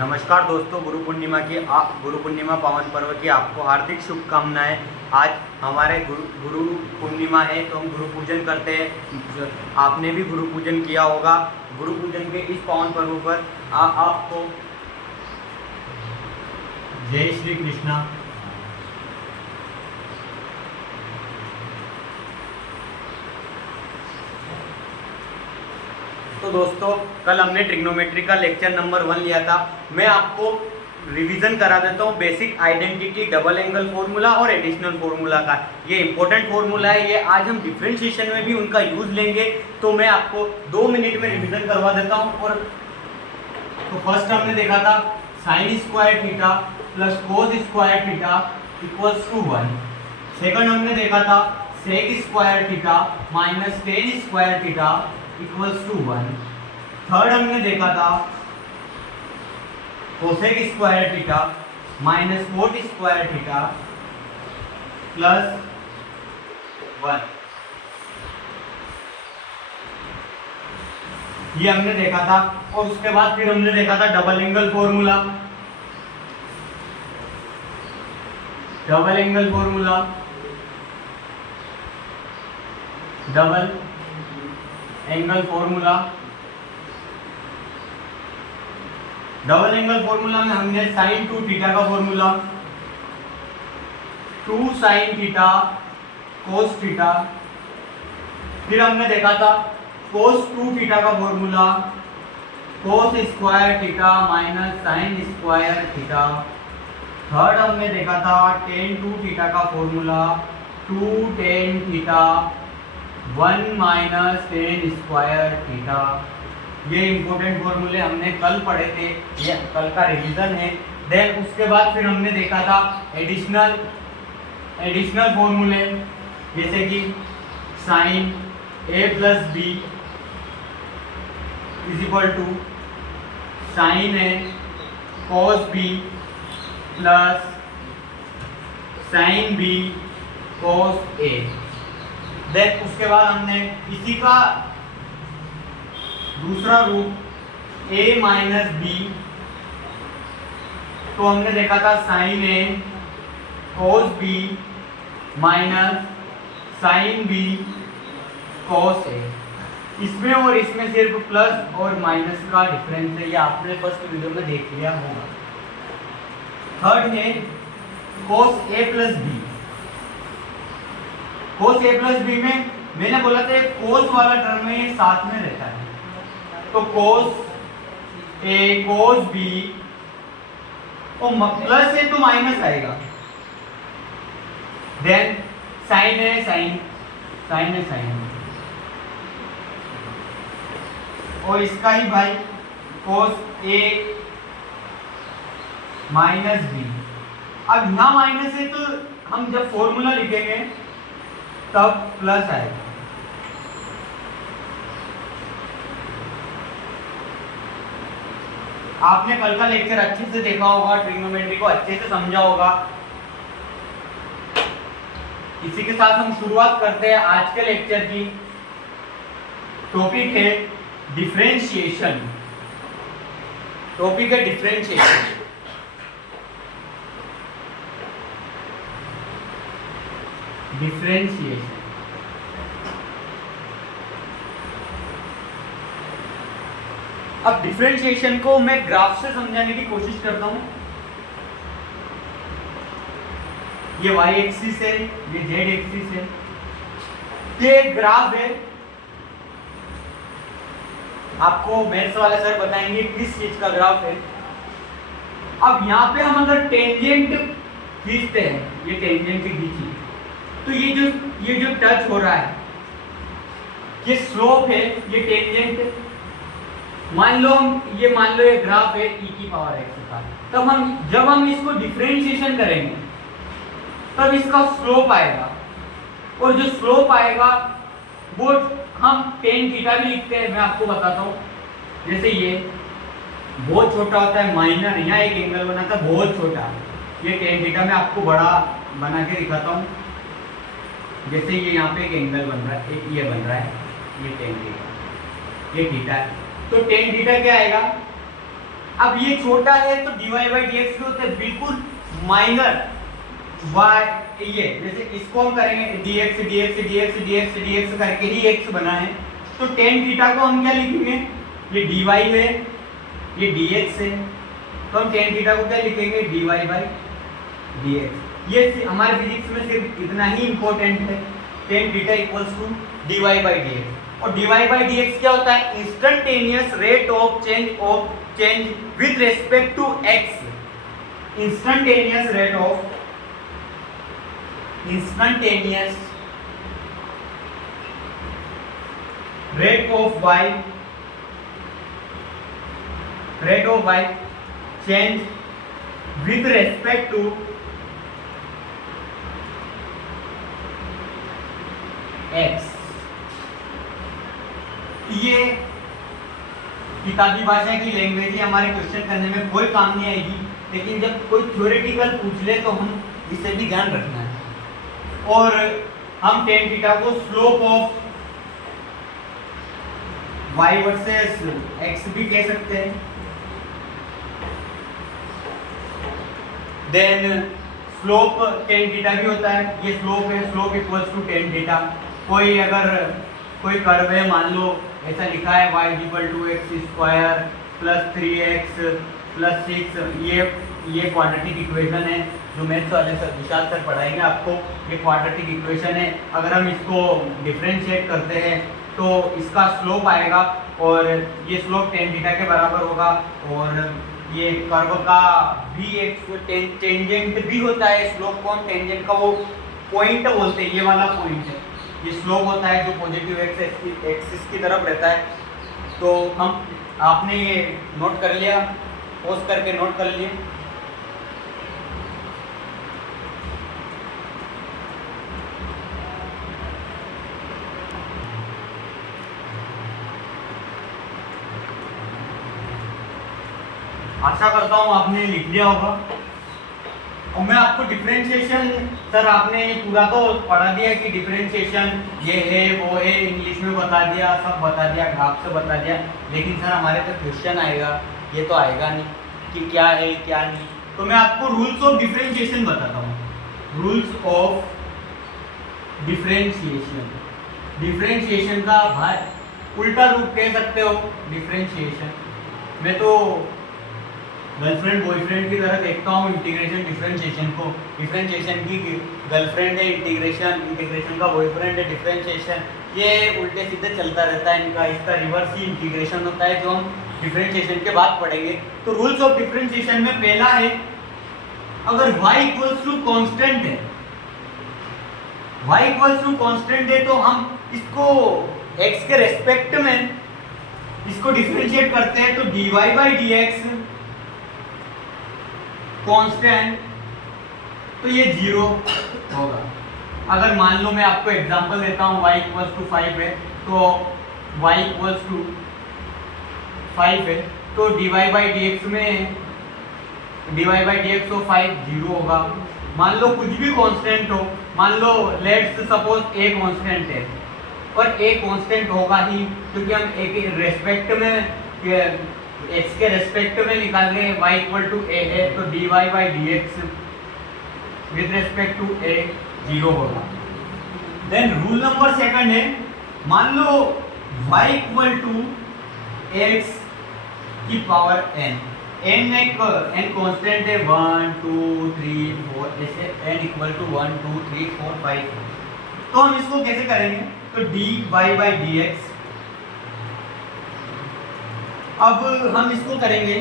नमस्कार दोस्तों, गुरु पूर्णिमा पावन पर्व की आपको हार्दिक शुभकामनाएं। आज हमारे गुरु पूर्णिमा है तो हम गुरु पूजन करते हैं। आपने भी गुरु पूजन किया होगा। गुरु पूजन के इस पावन पर्व पर आपको जय श्री कृष्णा। तो दोस्तों, कल हमने ट्रिग्नोमेट्री का लेक्चर नंबर 1 लिया था। मैं आपको रिवीजन करा देता हूँ basic identity, double angle formula और एडिशनल फॉर्मूला का। ये इंपॉर्टेंट फॉर्मूला है, ये आज हम डिफरेंशिएशन में भी उनका यूज लेंगे। तो मैं आपको 2 मिनट में रिवीजन करवा देता हूँ। और तो फर्स्ट हमने देखा था sine square theta plus cos square theta equals to 1। Second हमने देखा था sec square theta minus tan square theta equals to 1। Third हमने देखा था cosec square theta minus cot square theta plus 1। ये हमने देखा था। और उसके बाद फिर हमने देखा था double angle formula. Double angle formula, double angle formula. Double angle formula में हमने साइन 2 थीटा का formula 2 sine theta cos theta. फिर हमने देखा था कोस 2 थीटा का फॉर्मूला कोस square theta minus sign square theta. Third हमने देखा था टेन 2 थीटा का formula 2 tan theta 1 minus tan square theta. ये इंपॉर्टेंट फॉर्मूले हमने कल पढ़े थे, ये कल का रिवीजन है। देन उसके बाद फिर हमने देखा था एडिशनल फॉर्मूले, जैसे कि sine A plus B is equal to sine A cos B plus sine B cos A. Then उसके बाद हमने इसी का दूसरा रूप a माइनस बी, तो हमने देखा था sine A cos B minus sine B cos A. इसमें और इसमें सिर्फ प्लस और माइनस का डिफरेंस है, ये आपने फर्स्ट वीडियो में देख लिया होगा। थर्ड है कोस ए प्लस बी। कोस ए प्लस बी में मैंने बोला था कोस वाला टर्म में ये साथ में रहता है, तो कोस ए कोस बी और प्लस है तो माइनस आएगा। देन साइन है साइन, साइन है साइन, और इसका ही भाई कोस ए माइनस बी। अब यहां माइनस है तो हम जब फॉर्मूला लिखेंगे तब प्लस आएगा। आपने कल का लेक्चर अच्छे से देखा होगा, ट्रिग्नोमेट्री को अच्छे से समझा होगा। इसी के साथ हम शुरुआत करते हैं आज के लेक्चर की। टॉपिक है डिफरेंशिएशन। टॉपिक है डिफरेंशिएशन। डिफरेंशिएशन अब डिफरेंशिएशन को मैं ग्राफ से समझाने की कोशिश करता हूं। ये y एक्सिस है, ये z एक्सिस है, ये ग्राफ है। आपको मैथ्स वाले सर बताएंगे किस चीज का ग्राफ है। अब यहाँ पे हम अगर टेंजेंट खींचते हैं, ये टेंजेंट खींची, तो ये जो टच हो रहा है, ये स्लोप है, ये टेंजेंट। मान लो ये ग्राफ है e की पावर x का। तब जब हम इसको डिफरेंशिएशन करेंगे तब इसका स्लोप आएगा, और जो स्लोप आएगा वो हम टेन थीटा भी लिखते हैं। मैं आपको बताता हूँ, जैसे ये बहुत छोटा होता है, माइनर, यहाँ एक एंगल बना था बहुत छोटा, ये टेन थीटा। मैं आपको बड़ा बना के दिखाता हूँ। जैसे ये यहाँ पे एक एंगल बन रहा है, एक ये बन रहा है, ये टेन थीटा, ये थीटा है। तो टेन थीटा क्या आएगा, अब ये छोटा है तो dy बाई डी एक्स होता है बिल्कुल माइनर y, ये जैसे इसको हम करेंगे dx dx dx dx dx करके ही x बना है, तो tan थीटा को हम क्या लिखेंगे, ये dy है ये dx है, तो हम tan थीटा को क्या लिखेंगे dy बाई dx। ये हमारे फिजिक्स में सिर्फ इतना ही इंपॉर्टेंट है, tan theta equals to dy by dx। और dy बाई dx क्या होता है, instantaneous rate of change with respect to x, instantaneous rate of y change with respect to x। ये किताबी भाषा की लैंग्वेज है, हमारे क्वेश्चन करने में कोई काम नहीं आएगी, लेकिन जब कोई थ्योरेटिकल पूछ ले तो हम इसे भी ध्यान रखना है। और हम tan थीटा को slope of y versus x भी कह सकते हैं। देन स्लोप tan थीटा भी होता है, ये स्लोप है, slope equals to tan theta. कोई अगर कोई कर्व है, मान लो ऐसा लिखा है y equal to x square plus 3x plus 6, ये क्वाड्रेटिक इक्वेशन है जो मैथ्स वाले सर विशाल सर पढ़ाएंगे आपको। ये क्वाड्रेटिक इक्वेशन है, अगर हम इसको डिफरेंशिएट करते हैं तो इसका स्लोप आएगा और ये स्लोप tan थीटा के बराबर होगा। और ये कर्व का भी एक टेंजेंट भी होता है, स्लोप कौन टेंजेंट का वो पॉइंट बोलते हैं, ये वाला पॉइंट है, ये स्लोप होता है जो पॉजिटिव एक्सिस की तरफ रहता है। तो हम आपने ये नोट कर लिया, पॉज करके नोट कर लिए। आशा करता हूँ आपने लिख लिया होगा। और मैं आपको डिफरेंशिएशन, सर आपने पूरा तो पढ़ा दिया कि डिफरेंशिएशन ये है वो है, इंग्लिश में बता दिया, सब बता दिया, ग्राफ से बता दिया, लेकिन सर हमारे तो क्वेश्चन आएगा, ये तो आएगा नहीं कि क्या है क्या नहीं। तो मैं आपको रूल्स ऑफ डिफरेंशिएशन बताता हूँ। रूल्स ऑफ डिफरेंशिएशन, डिफरेंशिएशन का भाई उल्टा रूप कह सकते हो डिफरेंशिएशन। मैं तो गर्लफ्रेंड बॉयफ्रेंड की तरह देखता हूँ इंटीग्रेशन डिफरेंशिएशन को। डिफरेंशिएशन की गर्लफ्रेंड है इंटीग्रेशन, इंटीग्रेशन का बॉयफ्रेंड है डिफरेंशिएशन, ये उल्टे सीधे चलता रहता है इनका। इसका रिवर्स ही इंटीग्रेशन होता है जो हम डिफरेंशिएशन के बाद पढ़ेंगे। तो रूल्स ऑफ डिफरेंशिएशन में पहला है, अगर y इक्वल्स टू कांस्टेंट है, y इक्वल्स टू कांस्टेंट है तो हम इसको x के रेस्पेक्ट में इसको डिफरेंशिएट करते हैं, तो dy by d x constant, तो ये 0 होगा। अगर मान लो मैं आपको एग्जांपल देता हूँ, y इक्वल्स टू 5 है तो y इक्वल्स टू 5 है तो dy बाई डी एक्स में dy बाई डी एक्स तो 5 0 होगा। मान लो कुछ भी कांस्टेंट हो, मान लो लेट्स सपोज a कांस्टेंट है, और a कांस्टेंट होगा ही क्योंकि हम a के रेस्पेक्ट में x के रेस्पेक्ट में निकाल रहे हैं, y इक्वल टू a है तो dy by d x with respect to a 0 होगा। देन रूल नंबर सेकंड है, मान लो y इक्वल टू x की पावर n, n एक n कांस्टेंट है 1 2 3 4, ऐसे n इक्वल टू 1 2 3 4 5। तो हम इसको कैसे करेंगे, तो dy बाई डी एक्स, अब हम इसको करेंगे,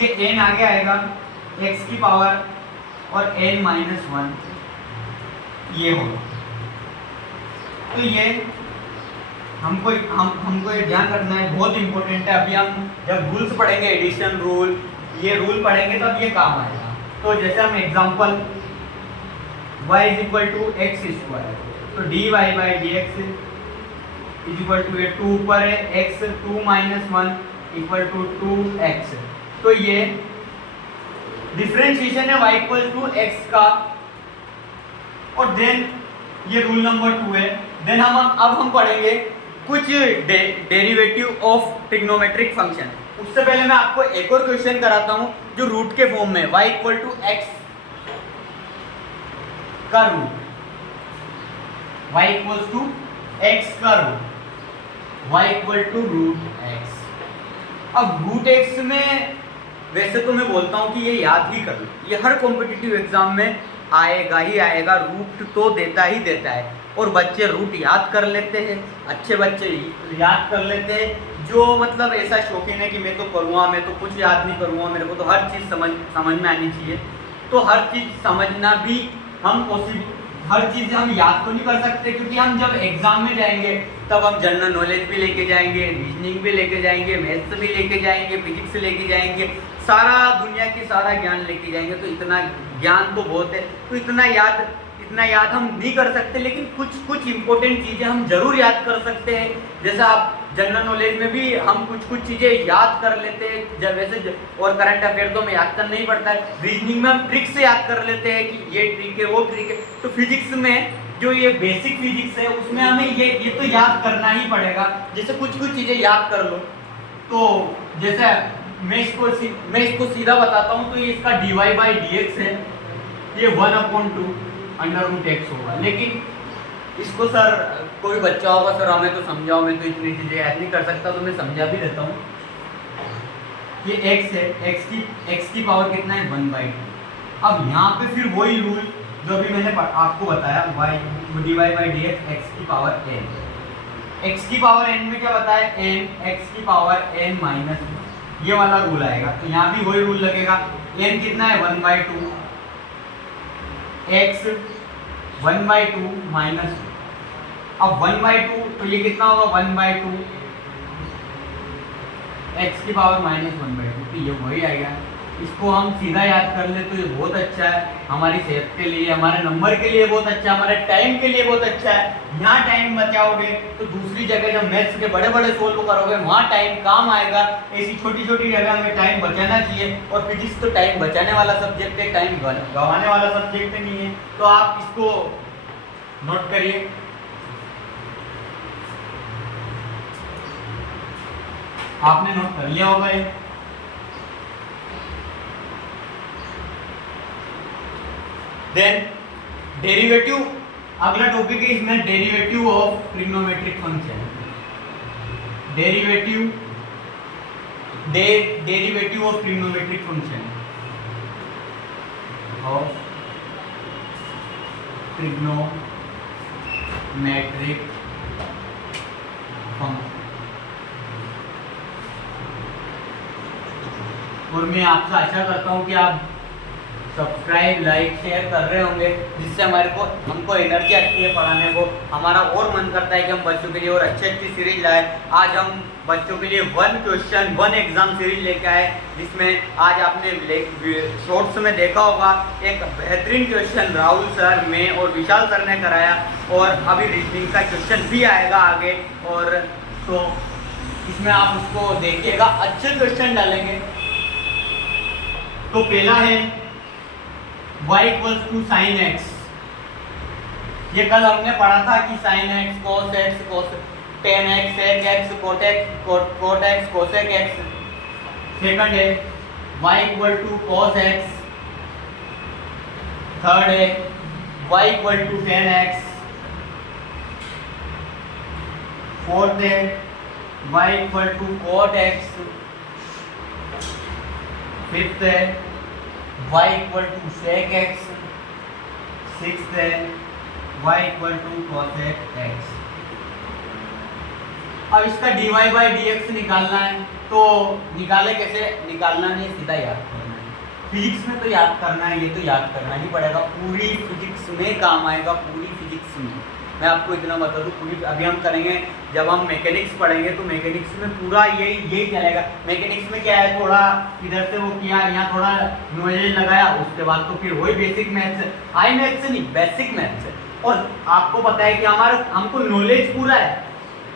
ये n आगे आएगा x की पावर और n माइनस 1 ये होगा। तो ये हमको ये ध्यान रखना है, बहुत इंपॉर्टेंट है। अभी हम जब रूल्स पढ़ेंगे, एडिशन रूल, ये रूल पढ़ेंगे तब ये काम आएगा। तो जैसे हम example y is equal to x square, तो dy by d x is equal to, ये 2 ऊपर है, x 2 minus 1 equal to 2x। तो ये डिफरेंशिएशन है y इक्वल टू x का। और देन ये रूल नंबर 2 है। देन अब हम पढ़ेंगे कुछ डेरिवेटिव ऑफ ट्रिग्नोमेट्रिक फंक्शन। उससे पहले मैं आपको एक और क्वेश्चन कराता हूं जो रूट के फॉर्म में, y इक्वल टू एक्स का root, y equal to x का root, y equal to root x. अब रूट एक्स में वैसे तो मैं बोलता हूं कि ये याद ही कर लो, ये हर कॉम्पिटिटिव एग्जाम में आएगा ही आएगा, रूट तो देता ही देता है और बच्चे रूट याद कर लेते हैं, अच्छे बच्चे याद कर लेते हैं। जो मतलब ऐसा शौकीन है कि मैं तो करूँगा, मैं तो कुछ याद नहीं करूँगा, मेरे को तो हर चीज़ समझ में आनी चाहिए, तो हर चीज़ समझना भी हम पॉसिबल, हर चीज़ हम याद तो नहीं कर सकते, क्योंकि हम जब एग्जाम में जाएंगे तब हम जनरल नॉलेज भी लेके जाएंगे, रीजनिंग भी लेके जाएंगे, मैथ्स भी लेके जाएंगे, फिजिक्स लेके जाएंगे, सारा दुनिया की सारा ज्ञान लेके जाएंगे। तो इतना ज्ञान तो बहुत है, तो इतना याद हम नहीं कर सकते, लेकिन कुछ इंपॉर्टेंट चीज़ें हम जरूर याद कर सकते हैं। जैसा आप जनरल नॉलेज में भी हम कुछ चीज़ें याद कर लेते हैं जब वैसे, और करंट अफेयर तो हमें याद करना ही पड़ता है। रीजनिंग में हम ट्रिक से याद कर लेते हैं कि ये ट्रिक है, वो ट्रिक है। तो फिजिक्स में जो ये बेसिक फिजिक्स है उसमें हमें ये तो याद करना ही पड़ेगा। जैसे कुछ चीज़ें याद कर लो, तो जैसे मैं इसको सीधा बताता हूँ, तो ये इसका dy/dx है, ये 1/2 अंडर रूट एक्स होगा। लेकिन इसको सर कोई बच्चा होगा, सर हमें तो समझाओ, मैं तो इतनी चीज़ें याद नहीं कर सकता, तो मैं समझा भी देता हूँ। ये x है, x की पावर कितना है 1/2। अब यहाँ पे फिर वही रूल जो भी मैंने आपको बताया, dy/dx x की पावर n, x की पावर n में क्या बताया, n, x की पावर n माइनस, ये वाला रूल आएगा। तो यहाँ भी वही रूल लगेगा, n कितना है 1/2, x 1/2 माइनस, अब 1/2 तो ये कितना होगा 1/2 x की पावर माइनस 1/2, तो ये वही आएगा। इसको हम सीधा याद कर ले तो ये बहुत अच्छा है, हमारी सेहत के लिए, हमारे नंबर के लिए बहुत अच्छा है, हमारे टाइम के लिए बहुत अच्छा है। यहाँ टाइम बचाओगे तो दूसरी जगह जब मैथ्स के बड़े सोल्व करोगे वहाँ टाइम काम आएगा। ऐसी छोटी जगह में टाइम बचाना चाहिए, और फिजिक्स तो टाइम बचाने वाला सब्जेक्ट है, टाइम गंवाने वाला सब्जेक्ट नहीं है। तो आप इसको नोट करिए। आपने नोट कर लिया होगा ये। देन डेरिवेटिव, अगला टॉपिक है इसमें derivative of trigonometric function, derivative of trigonometric function, of trigonometric function. और मैं आपसे आशा करता हूँ कि आप सब्सक्राइब, लाइक, शेयर कर रहे होंगे, जिससे हमको एनर्जी आती है पढ़ाने को। हमारा और मन करता है कि हम बच्चों के लिए और अच्छी सीरीज लाए। आज हम बच्चों के लिए 1 क्वेश्चन 1 एग्जाम सीरीज लेके आए, जिसमें आज आपने शॉर्ट्स में देखा होगा एक बेहतरीन क्वेश्चन राहुल सर, मैं और विशाल सर ने कराया, और अभी रीजनिंग का क्वेश्चन भी आएगा आगे। और तो इसमें आप उसको देखिएगा, अच्छे क्वेश्चन डालेंगे। तो पहला है y equals to sine x, ये कल हमने पढ़ा था कि sine x cos x tan x sec x cot x cosec x। Second है y equal to cos x। Third है y equal to tan x। Fourth है y equal to cot x। Fifth है y equal to sec x। Sixth है y equal to cosec x। अब इसका dy/dx निकालना है, तो निकाले कैसे, निकालना नहीं, सीधा याद करना है। फिजिक्स में तो याद करना है, ये तो याद करना ही पड़ेगा, पूरी फिजिक्स में काम आएगा, पूरी फिजिक्स में। मैं आपको इतना बता दूं, पूरी अभी हम करेंगे, जब हम मैकेनिक्स पढ़ेंगे तो मैकेनिक्स में पूरा यही चलेगा। मैकेनिक्स में क्या है, थोड़ा इधर से वो किया, यहाँ थोड़ा नॉलेज लगाया, उसके बाद तो फिर वही बेसिक मैथ्स है, हाई मैथ्स से नहीं, बेसिक मैथ्स है। और आपको पता है कि हमको नॉलेज पूरा है,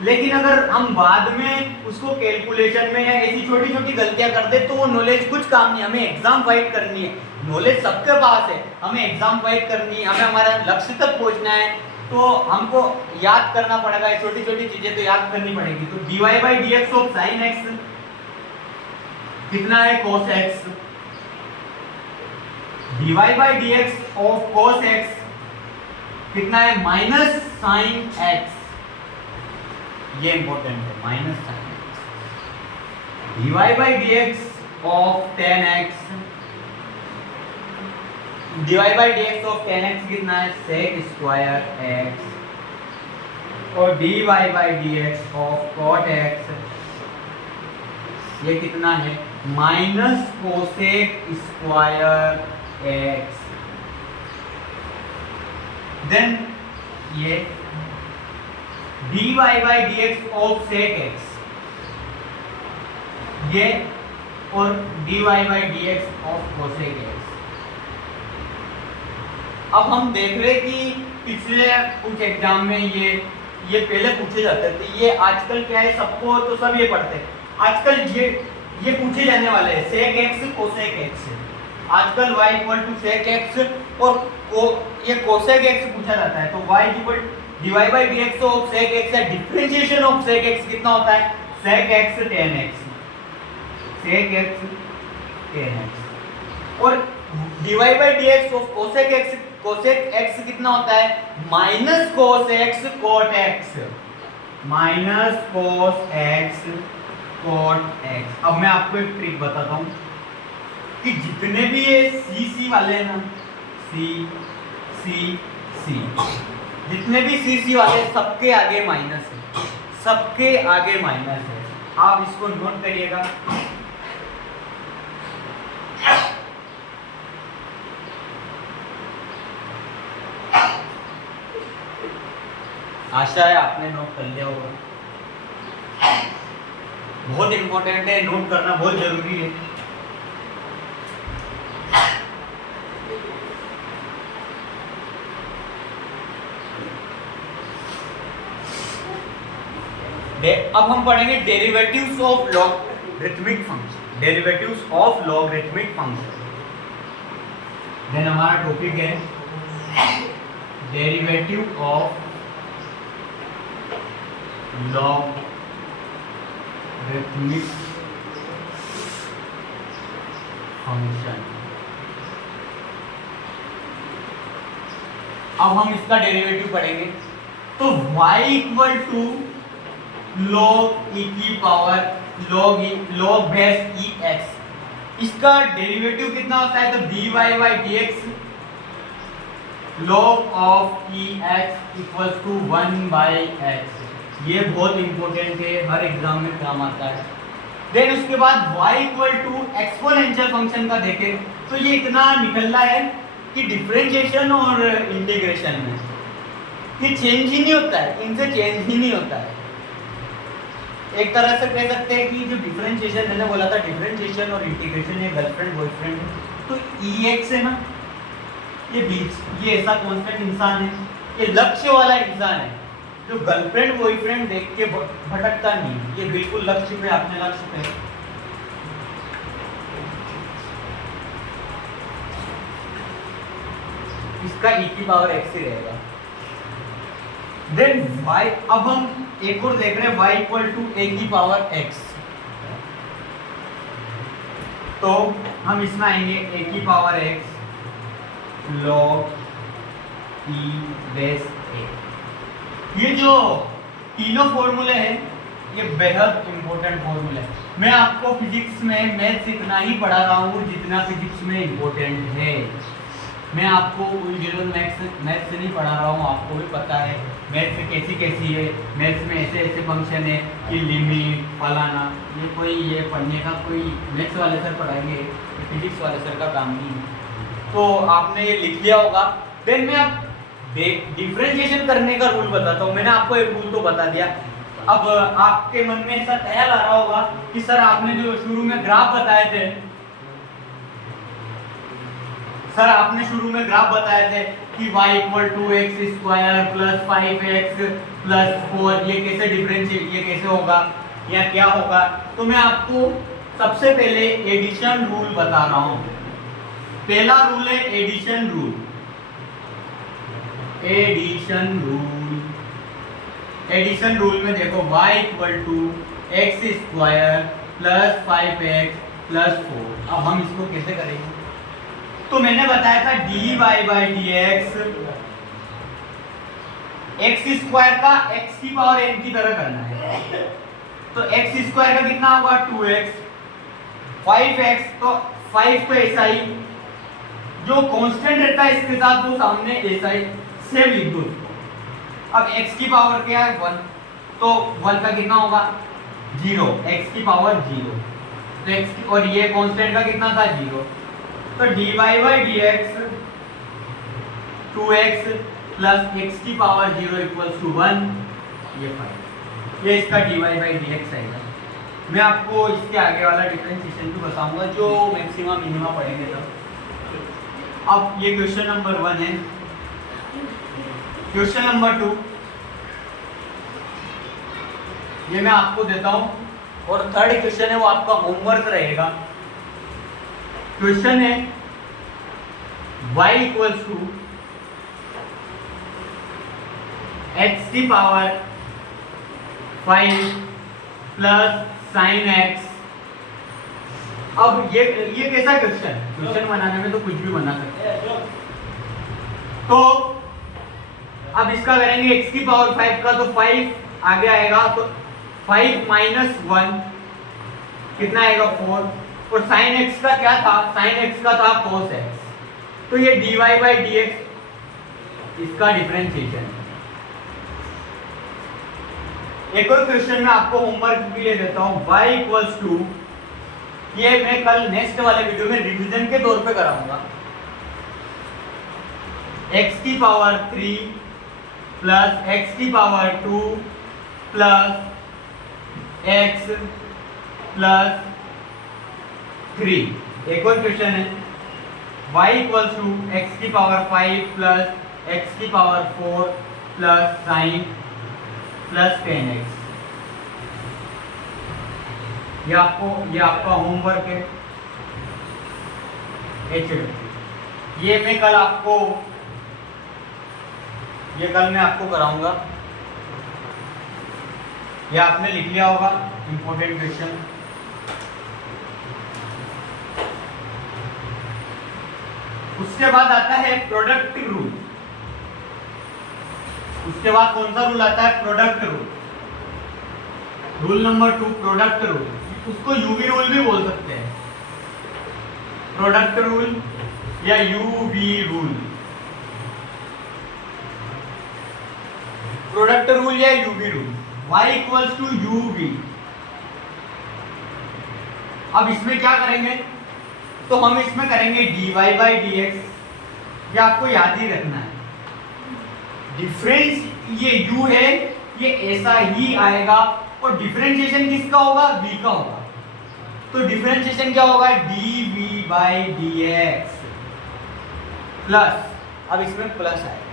लेकिन अगर हम बाद में उसको कैलकुलेशन में या ऐसी छोटी छोटी गलतियां कर दे तो वो नॉलेज कुछ काम नहीं। हमें एग्जाम फाइट करनी है, नॉलेज सबके पास है, हमें एग्जाम फाइट करनी है, हमें हमारा लक्ष्य तक पहुंचना है, तो हमको याद करना पड़ेगा, छोटी छोटी चीजें तो याद करनी पड़ेगी। तो dy/dx ऑफ sin x कितना है cos x, dy by d x of cos x कितना है माइनस साइन x, ये इंपॉर्टेंट है, minus sine x, dy by d x of tan x, dy by d x of tan x कितना है sec square x, और dy by d x of cot x ये कितना है minus cosec square x, then ये dy by d x of sec x ये, और dy by d x of cosec x। अब हम देख रहे कि पिछले कुछ एग्जाम में ये पहले पूछे जाते थे, ये आजकल क्या है सबको तो सब ये पढ़ते हैं, आजकल ये पूछे जाने वाले हैं सेक x कोसेक x, आजकल y equal to sec x और ये कोसेक x पूछा जाता है, तो y equal dy by d x of sec x है, डिफरेंशिएशन ऑफ सेक x कितना होता है sec x tan x, sec x tan x, और dy by d x of cosec x कितना होता है minus cos x cot x, minus cos x cot x। अब मैं आपको एक ट्रिक बताता हूँ कि जितने भी ये सी वाले हैं ना, सी जितने भी सी वाले सबके आगे माइनस है, सबके आगे माइनस है, आप इसको नोट करिएगा। आशा है आपने नोट कर लिया होगा, बहुत इंपॉर्टेंट है, नोट करना बहुत जरूरी है। अब हम पढ़ेंगे derivatives of logarithmic function, derivatives of logarithmic function. Then हमारा टॉपिक है डेरिवेटिव ऑफ लॉगरिथमिक फंक्शन। अब हम इसका डेरिवेटिव पढ़ेंगे, तो y equal to log e की power log base e x, इसका डेरिवेटिव कितना होता है तो dy by d x log of e x equal to 1 by x, ये बहुत इंपॉर्टेंट है, हर एग्जाम में काम आता है। देन उसके बाद y equal to exponential function का देखें तो ये इतना निकल रहा है कि डिफरेंशिएशन और इंटीग्रेशन में ये चेंज ही नहीं होता है, इनसे चेंज ही नहीं होता है। एक तरह से कह सकते हैं कि जो डिफरेंशिएशन मैंने बोला था, डिफरेंशिएशन और इंटीग्रेशन ये गर्लफ्रेंड बॉयफ्रेंड है, तो EX है ना, ये बीच ये ऐसा कांस्टेंट इंसान है, ये लक्ष्य वाला इंसान है जो गर्लफ्रेंड बॉयफ्रेंड देख के भटकता नहीं, ये बिल्कुल लक्ष्य पे, अपने लक्ष्य पे। इसका e की पावर x ही रहेगा। देन y, अब हम एक और देख रहे हैं y इक्वल टू a की पावर x, तो हम इसमें आएंगे a की power x log e base a। ये जो तीनों फॉर्मूले हैं ये बेहद इंपॉर्टेंट फॉर्मूले हैं। मैं आपको फिजिक्स में मैथ्स इतना ही पढ़ा रहा हूँ जितना फिजिक्स में इंपॉर्टेंट है, मैं आपको उलझुल मैथ्स से नहीं पढ़ा रहा हूँ, आपको भी पता है मैथ्स कैसी है, मैथ्स में ऐसे ऐसे फंक्शन है कि लिमिट फलाना, ये कोई ये पढ़ने का कोई मैथ्स वाले सर पढ़ाएंगे, फिजिक्स वाले सर का काम नहीं है। तो आपने ये लिख लिया होगा। देन मैं अब डिफरेंशिएशन करने का रूल बताता हूँ, मैंने आपको एक रूल तो बता दिया। अब आपके मन में ऐसा ख्याल आ रहा होगा कि सर आपने जो शुरू में ग्राफ बताए थे, सर आपने शुरू में ग्राफ बताए थे कि y equal to x square plus 5x plus 4, ये कैसे डिफरेंशिएट, ये कैसे होगा या क्या होगा। तो मैं आपको सबसे पहले एडिशन रूल बता रहा हूँ। पहला रूल है एडिशन रूल। एडिशन रूल में देखो y equal to x square plus 5x plus 4। अब हम इसको कैसे करेंगे? तो मैंने बताया था dy by d x x square का x की पावर n की तरह करना है। तो एक्स स्क्वायर का कितना होगा 2x, 5x, तो 5 तो ऐसा ही जो कांस्टेंट रहता है इसके साथ वो सामने ऐसा ही सेम लिख दो उसको। अब x की पावर क्या है 1, तो 1 का कितना होगा 0, x की पावर 0, तो x की, और ये कांस्टेंट का कितना था 0, तो dy by d x 2x plus x की पावर 0 इक्वल्स टू 1, ये 5, ये इसका dy बाई डी एक्स आएगा। मैं आपको इसके आगे वाला डिफरेंशिएशन भी बताऊंगा जो मैक्सिमा मिनिमा पढ़ेंगे तब। अब ये क्वेश्चन नंबर 1 है। क्वेश्चन नंबर 2 ये मैं आपको देता हूं, और थर्ड क्वेश्चन है वो आपका होमवर्क रहेगा। क्वेश्चन है y इक्वल्स टू x की पावर 5 प्लस साइन x। अब ये कैसा क्वेश्चन बनाने में तो कुछ भी बना सकते हैं। तो अब इसका करेंगे x की पावर 5 का, तो 5 आगे आएगा, तो 5 माइनस 1 कितना आएगा 4, और साइन x का क्या था, साइन x का था cos x, तो ये dy बाई डी एक्स इसका डिफरेंशिएशन। एक और क्वेश्चन मैं आपको होमवर्क के लिए देता हूं, y इक्वल्स टू, ये मैं कल नेक्स्ट वाले वीडियो में रिवीजन के तौर पे कराऊंगा, x की पावर 3 प्लस x की पावर 2 प्लस x प्लस 3। एक और क्वेश्चन है y इक्वल्स टू x की पावर 5 प्लस x की power 4 plus sign plus 10x। ये आपका होमवर्क है। ये मैं कल मैं आपको कराऊंगा। ये आपने लिख लिया होगा इंपॉर्टेंट क्वेश्चन। उसके बाद आता है प्रोडक्ट रूल। उसके बाद कौन सा रूल आता है, product rule. Rule number 2 product rule, उसको यूवी रूल भी बोल सकते हैं, प्रोडक्ट रूल या यूवी रूल। प्रोडक्ट रूल या UV rule, y equals to UV. अब इसमें क्या करेंगे, तो हम इसमें करेंगे dy बाई डी एक्स। ये आपको याद ही रखना है, डिफरेंस ये u है, ये ऐसा ही आएगा, और डिफरेंशिएशन किसका होगा, v का होगा। तो डिफरेंशिएशन क्या होगा, dv by d x plus, अब इसमें प्लस आएगा,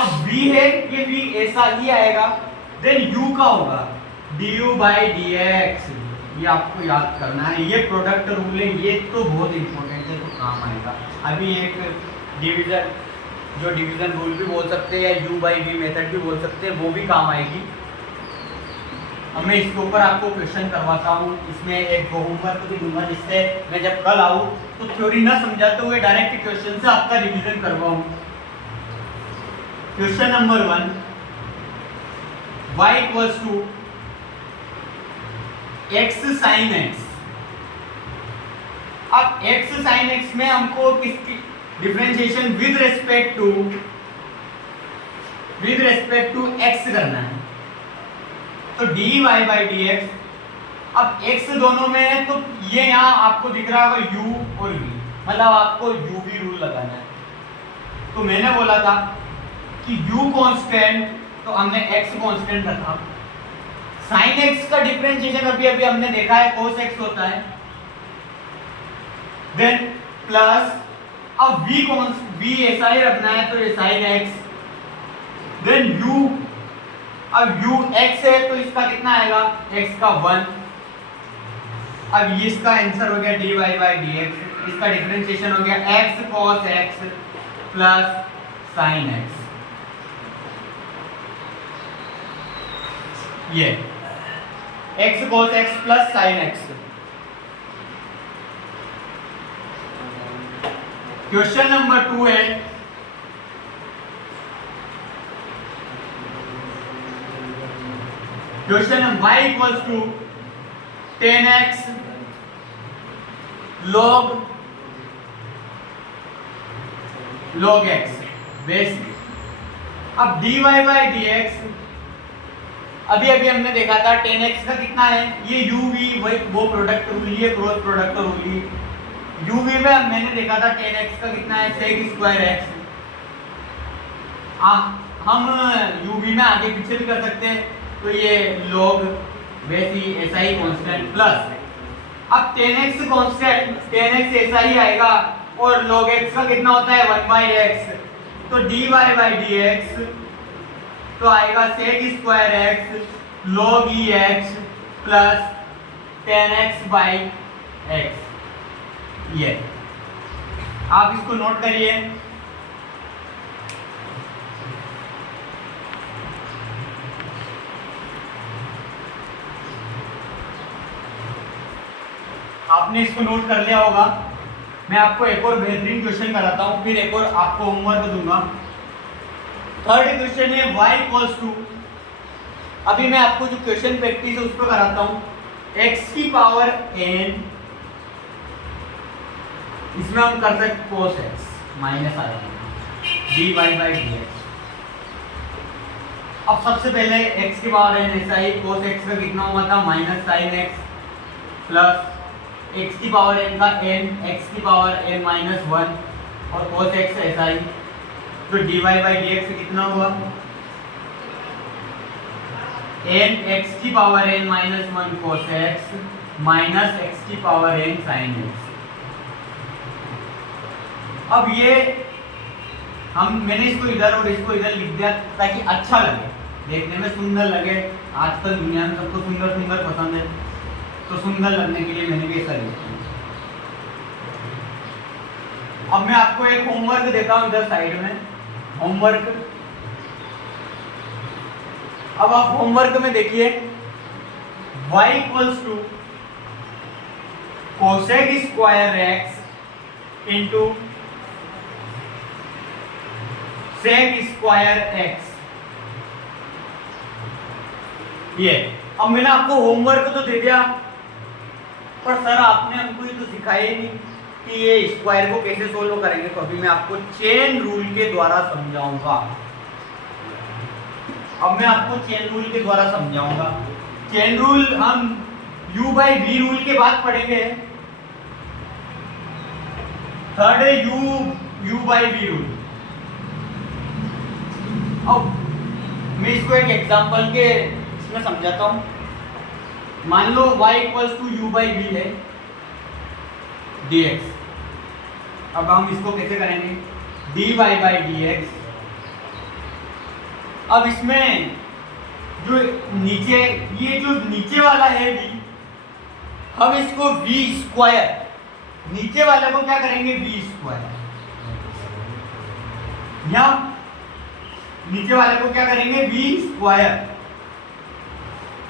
अब v है, ये v ऐसा ही आएगा, देन u का होगा du बाई डी एक्स। ये आपको याद करना है, ये प्रोडक्ट रूल है, ये तो बहुत इंपॉर्टेंट है, तो काम आएगा। अभी एक डिवीजन रूल भी बोल सकते हैं या u बाई v मेथड भी बोल सकते हैं, वो भी काम आएगी। अब मैं इसके ऊपर आपको क्वेश्चन करवाता हूँ, इसमें एक होमवर्क भी दूंगा, जिससे मैं जब कल आऊँ तो थ्योरी ना समझाते हुए डायरेक्ट क्वेश्चन से आपका रिवीजन करवाऊँ। Question number 1, y equals to x sine x। अब x साइन x में हमको किसकी differentiation with respect to x करना है, तो dy बाई डी एक्स। अब x दोनों में है, तो ये यहाँ आपको दिख रहा होगा u और v, मतलब आपको uv रूल लगाना है। तो मैंने बोला था कि u कांस्टेंट, तो हमने x कांस्टेंट रखा। साइन x का डिफरेंशिएशन अभी हमने देखा है cos x होता है, देन प्लस, अब v ऐसा ही रखना है, तो ये साइन x, देन u, अब u x है, तो इसका कितना आएगा, x का 1। अब ये इसका आंसर हो गया dy बाई डी एक्स, इसका डिफरेंशिएशन हो गया x cos x plus sine x। ये x cos x plus sine x। Question number 2 है question y equals to 10x log x basic. अब dy बाई dx अभी अभी हमने देखा था 10x का कितना है, ये uv वही वो प्रोडक्ट रूल, ये क्रॉस प्रोडक्ट रूल। uv में मैंने देखा था 10x का कितना है sec स्क्वायर x। हम uv में आगे पीछे भी कर सकते हैं, तो ये log वैसी ऐसा ही कांस्टेंट प्लस अब 10x कांस्टेंट 10x ऐसा ही आएगा और log x का कितना होता है 1/x, तो dy बाई dx तो आएगा sec square x log ex plus 10x by x। ये आप इसको नोट करिए। आपने इसको नोट कर लिया होगा। मैं आपको एक और बेहतरीन क्वेश्चन कराता हूं, फिर एक और आपको होमवर्क दूंगा। थर्ड क्वेश्चन है y इक्वल्स टू, अभी मैं आपको जो क्वेश्चन प्रैक्टिस है उसको कराता हूं, x की पावर n, इसमें हम कर सकते cos x माइनस आ जाएगा dy बाई dx। अब सबसे पहले x की पावर n ऐसा ही, cos x का कितना हुआ था minus sin x plus x की पावर n का n, x की पावर n माइनस 1 और cos x ऐसा ही, तो dy बाई dx से कितना हुआ n x की power n minus 1 cos x minus x की पावर n sin x। अब ये मैंने इसको इधर और इसको इधर लिख दिया ताकि अच्छा लगे, देखने में सुंदर लगे। आजकल दुनिया में सबको सुंदर सुंदर पसंद है, तो सुंदर लगने के लिए मैंने भी ऐसा लिखा। अब मैं आपको एक होमवर्क देता हूं इधर साइड में, होमवर्क। अब आप होमवर्क में देखिए y equals to cosec square x into sec square x। ये अब मैंने आपको होमवर्क तो दे दिया, पर सर आपने हमको ये तो सिखाया ही नहीं कि ये स्क्वायर को कैसे सोल्व करेंगे, तो अभी मैं आपको चेन रूल के द्वारा समझाऊंगा। अब मैं आपको चेन रूल के द्वारा समझाऊंगा। चेन रूल हम u बाई v रूल के बाद पढ़ेंगे। थर्ड है u बाई v रूल। अब मैं इसको एक एग्जांपल के इसमें समझाता हूं। मान लो y equals to u by v है dx। अब हम इसको कैसे करेंगे dy बाई dx। अब इसमें जो नीचे, ये जो नीचे वाला है v, हम इसको v स्क्वायर, नीचे वाले को क्या करेंगे v स्क्वायर, या नीचे वाले को क्या करेंगे v स्क्वायर।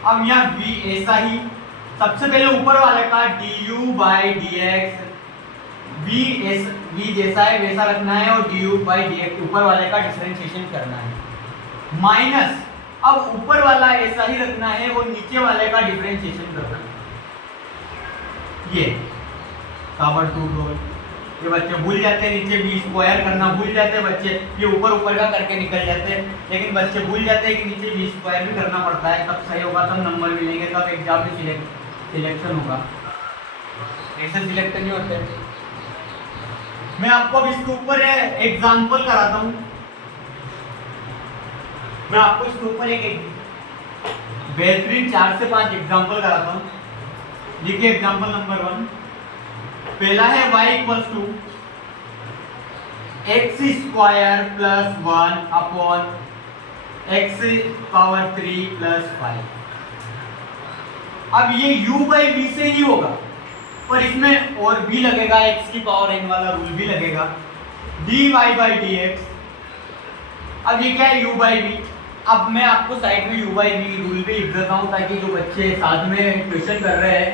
अब यहाँ v ऐसा ही, सबसे पहले ऊपर वाले का du बाई dx, v जैसा है वैसा रखना है और du बाई dx ऊपर वाले का डिफरेंशिएशन करना है, माइनस अब ऊपर वाला ऐसा ही रखना है और नीचे वाले का डिफरेंशिएशन करना है। ये काबर टू रोल, ये बच्चे भूल जाते हैं, नीचे v स्क्वायर करना भूल जाते हैं बच्चे, ये ऊपर ऊपर का करके निकल जाते हैं, लेकिन बच्चे भूल जाते हैं कि नीचे v स्क्वायर भी करना पड़ता है, तब सही होगा, तब नंबर मिलेंगे, तब एग्जाम में सिलेक्शन होगा, ऐसे सिलेक्ट नहीं होते। मैं आपको अब इसके ऊपर एग्जाम्पल कराता हूँ। मैं आपको इसके ऊपर एक बेहतरीन 4 से 5 एग्जाम्पल कराता हूँ। देखिए एग्जाम्पल नंबर 1, पहला है y equals to x square plus 1 upon x power 3 plus 5। अब ये u बाई v से ही होगा, पर इसमें और भी लगेगा, x की पावर n वाला रूल भी लगेगा, dy बाई dx। अब ये क्या है u बाई v। अब मैं आपको साइड में u बाई v रूल भी लिख देता हूँ, ताकि जो बच्चे साथ में क्वेश्चन कर रहे हैं,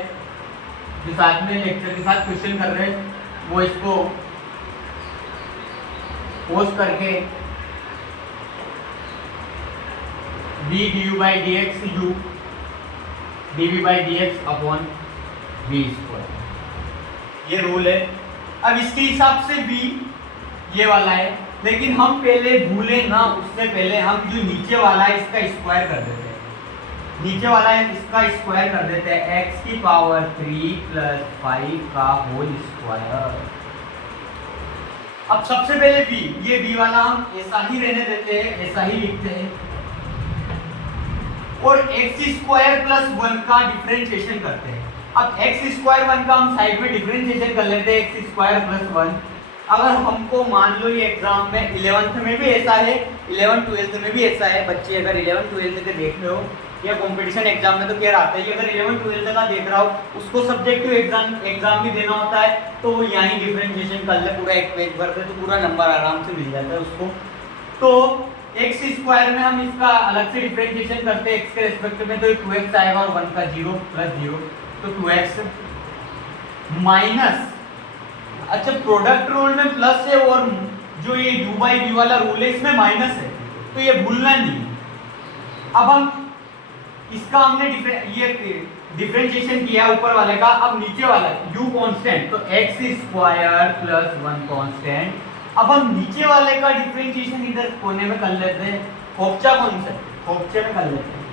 जो साथ में लेक्चर के साथ क्वेश्चन कर रहे हैं, वो इसको पोस्ट करके b du by dx u dv by dx upon v square, ये रूल है। अब इसके हिसाब से v ये वाला है, लेकिन हम पहले भूले ना, उससे पहले हम जो नीचे वाला है इसका स्क्वायर कर देते हैं। नीचे वाला है इसका स्क्वायर कर देते हैं, x की पावर 3 प्लस 5 का होल स्क्वायर। अब सबसे पहले v, ये v वाला हम ऐसा ही रहने देते हैं, ऐसा ही लिखते हैं, और x स्क्वायर प्लस 1 का डिफरेंशिएशन करते हैं। अब x स्क्वायर 1 का हम साइड में डिफरेंशिएशन कर लेते हैं, x स्क्वायर प्लस 1। अगर हमको मान लो ये एग्जाम में 11th में भी ऐसा है, 11th 12th में भी ऐसा है, बच्चे अगर 11th 12th के देख रहे हो या कंपटीशन एग्जाम में तो क्या आता है, अगर 11th 12th का देख रहा हो उसको सब्जेक्टिव एग्जाम भी देना होता है, तो वो यहाँ डिफरेंशिएशन कर ले, पूरा एक पेज भर दे तो पूरा नंबर आराम से मिल जाता है उसको। तो x स्क्वायर में हम इसका अलग से डिफरेंशिएशन करते हैं x के रिस्पेक्ट में, तो 2x आएगा और 1 का 0 प्लस 0, तो 2x माइनस, अच्छा प्रोडक्ट रूल में प्लस है और जो ये u बाई v वाला रूल है इसमें माइनस है, तो ये भूलना नहीं। अब हम इसका हमने ये डिफरेंशिएशन किया ऊपर वाले का, अब नीचे वाला u कांस्टेंट, तो x स्क्वायर प्लस 1 कांस्टेंट। अब हम नीचे वाले का डिफरेंशिएशन इधर कोने में कर लेते हैं, खोपचा कौन सा, खोपचे में कर लेते हैं,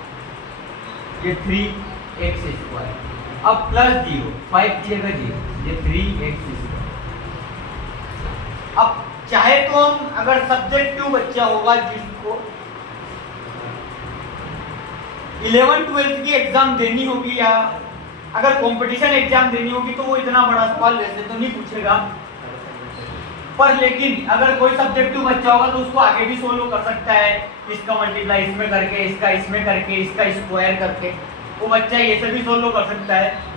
ये 3x स्क्वायर, अब प्लस 0, 5 की जगह 0, ये 3x स्क्वायर। अब चाहे तो हम अगर सब्जेक्टिव बच्चा होगा जिसको 11th 12th की एग्जाम देनी होगी या अगर कंपटीशन एग्जाम देनी होगी, तो वो इतना बड़ा सवाल वैसे तो नहीं पूछेगा, पर लेकिन अगर कोई सब्जेक्टिव बच्चा होगा तो उसको आगे भी सोल्व कर सकता है, इसका मल्टीप्लाई इसमें करके, इसका इसमें करके, इसका स्क्वायर करके, वो बच्चा ये सब भी सोल्व कर सकता है।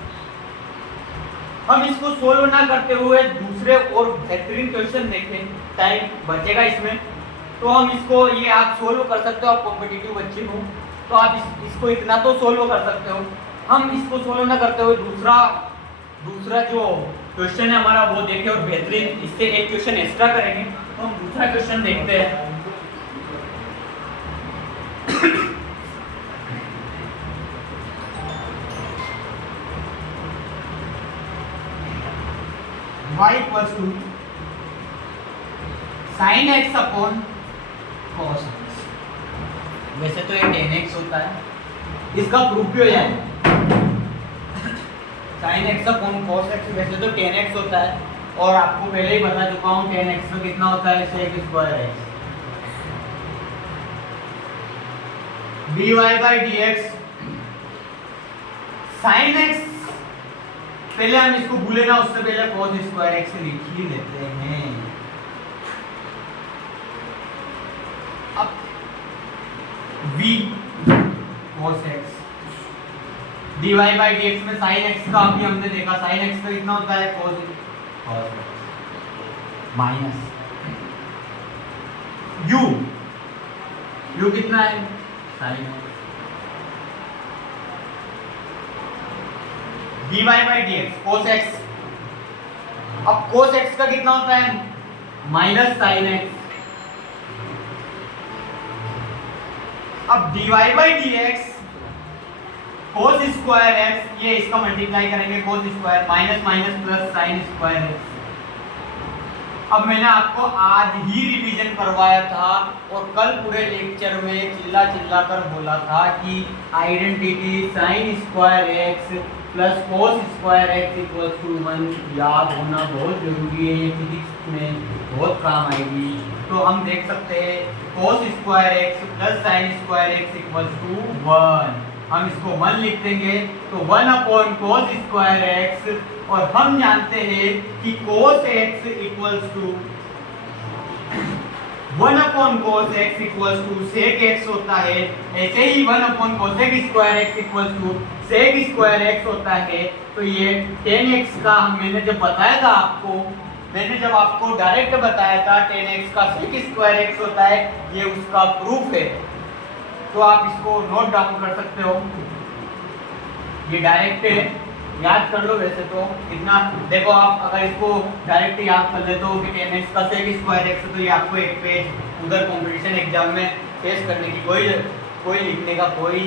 हम इसको सोल्व ना करते हुए दूसरे और बेहतरीन क्वेश्चन देखें, टाइम बचेगा इसमें, तो हम इसको ये आप सोल्व कर सकते हो, आप कॉम्पिटिटिव बच्चे हो तो आप इसको इतना तो सोल्व कर सकते हो। हम इसको सोल्व ना करते हुए दूसरा जो क्वेश्चन है हमारा वो देखें और बेहतरीन, इससे एक क्वेश्चन एक्स्ट्रा करेंगे, तो हम दूसरा क्वेश्चन देखते हैं। y equals to sin x upon cos x, वैसे तो ये tan x होता है, इसका प्रूफ भी हो जाए, sin x upon cos x वैसे तो tan x होता है, और आपको पहले ही बता चुका हूँ tan x में कितना होता है, sec square x, dy by dx sin x, पहले हम इसको भूले ना, उससे पहले cos स्क्वायर x लिख ही लेते हैं। अब v cos x dy by dx में sin x का अभी हमने देखा, sin x का कितना होता है, cos x माइनस u कितना है, sin x dy by dx cos x, अब cos x का कितना होता है, माइनस sin x, अब dy by dx cos square x, ये इसका मल्टीप्लाई करेंगे cos square minus minus plus sin square x। अब मैंने आपको आज ही रिवीजन करवाया था और कल पूरे लेक्चर में चिल्ला कर बोला था कि identity sin square x plus cos square x equals to 1 याद होना बहुत जरूरी है, ये फिजिक्स में बहुत काम आएगी। तो हम देख सकते हैं cos square x plus sin square x equals to 1, हम इसको 1 लिख देंगे, तो 1 अपॉन cos स्क्वायर x, और हम जानते हैं कि cos x equals to 1 upon cos x equals to sec x होता है, ऐसे ही 1 upon cosec square x equals to sec square x होता है। तो ये tan x का मैंने जब बताया था आपको, मैंने जब आपको डायरेक्ट बताया था tan x का sec स्क्वायर x होता है, ये उसका प्रूफ है, तो आप इसको नोट डाउन कर सकते हो, ये डायरेक्ट है याद कर लो वैसे तो कितना। देखो आप अगर इसको डायरेक्ट याद कर लेते हो कि 10x का sec स्क्वायर x, तो ये आपको एक पेज उधर कंपटीशन एग्जाम में फेस करने की कोई लिखने का कोई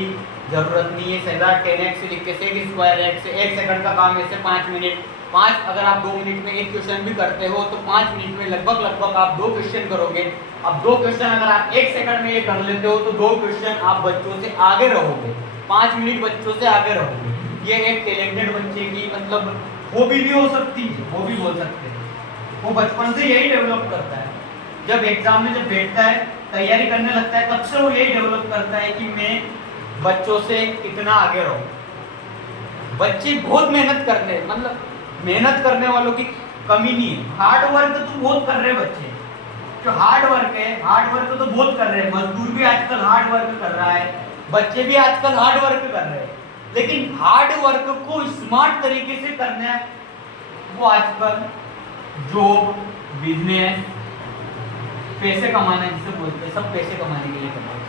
जरूरत नहीं है। सीधा 10x लिख के sec स्क्वायर x, 1 सेकंड का काम है, इससे 5 मिनट। अगर आप 2 मिनट में एक क्वेश्चन भी करते हो तो 5 मिनट में लगभग आप 2 क्वेश्चन करोगे। अब 2 क्वेश्चन अगर आप 1 सेकंड में ये कर लेते हो तो 2 क्वेश्चन आप बच्चों से आगे रहोगे, 5 मिनट बच्चों से आगे रहोगे। ये एक टैलेंटेड बच्चे की मतलब हॉबी भी हो सकती है, वो भी बोल सकते हैं। वो बचपन से यही डेवलप करता है, जब एग्जाम में जब बैठता है तैयारी करने लगता है तब से वो यही डेवलप करता है कि मैं बच्चों से कितना आगे रहूं। बच्चे बहुत मेहनत करते हैं, मतलब मेहनत करने वालों की कमी नहीं है। हार्ड वर्क तो बहुत कर रहे हैं बच्चे, जो हार्ड वर्क है, हार्ड वर्क तो बहुत कर रहे हैं। मजदूर भी आजकल हार्ड वर्क कर रहा है, बच्चे भी आजकल हार्ड वर्क कर रहे हैं, लेकिन हार्ड वर्क को स्मार्ट तरीके से करना है वो आजकल जॉब, बिजनेस, पैसे कमाना जिसे बोलते हैं, सब पैसे कमाने के लिए कर रहे हैं।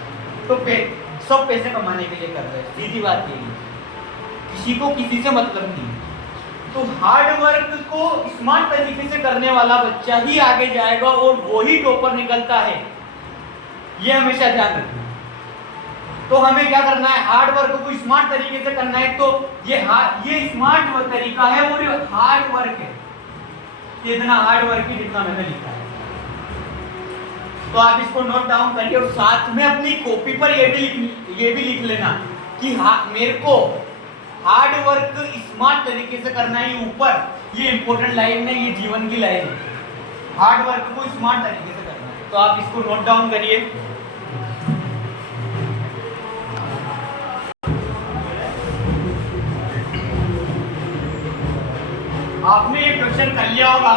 तो सब पैसे कमाने के लिए कर रहे हैं, सीधी बात यही है, किसी को किसी से मतलब नहीं। तो हार्ड वर्क को स्मार्ट तरीके से करने वाला बच्चा ही आगे जाएगा और वो ही टॉपर निकलता है, ये हमेशा ध्यान रखना। तो हमें क्या करना है, हार्ड वर्क को स्मार्ट तरीके से करना है। तो ये स्मार्ट तरीका है और ये हार्ड वर्क है, इतना हार्ड वर्क ही जितना मैंने लिखा है। तो आप इसको नोट डाउन करिए और साथ में अपनी कॉपी पर ये भी लिख लेना कि मेरे को हार्ड वर्क स्मार्ट तरीके से करना है। ऊपर ये इंपॉर्टेंट लाइन है, ये जीवन की लाइन है, हार्ड वर्क को स्मार्ट तरीके से करना है। तो आप इसको नोट डाउन करिए। आपने ये क्वेश्चन कर लिया होगा,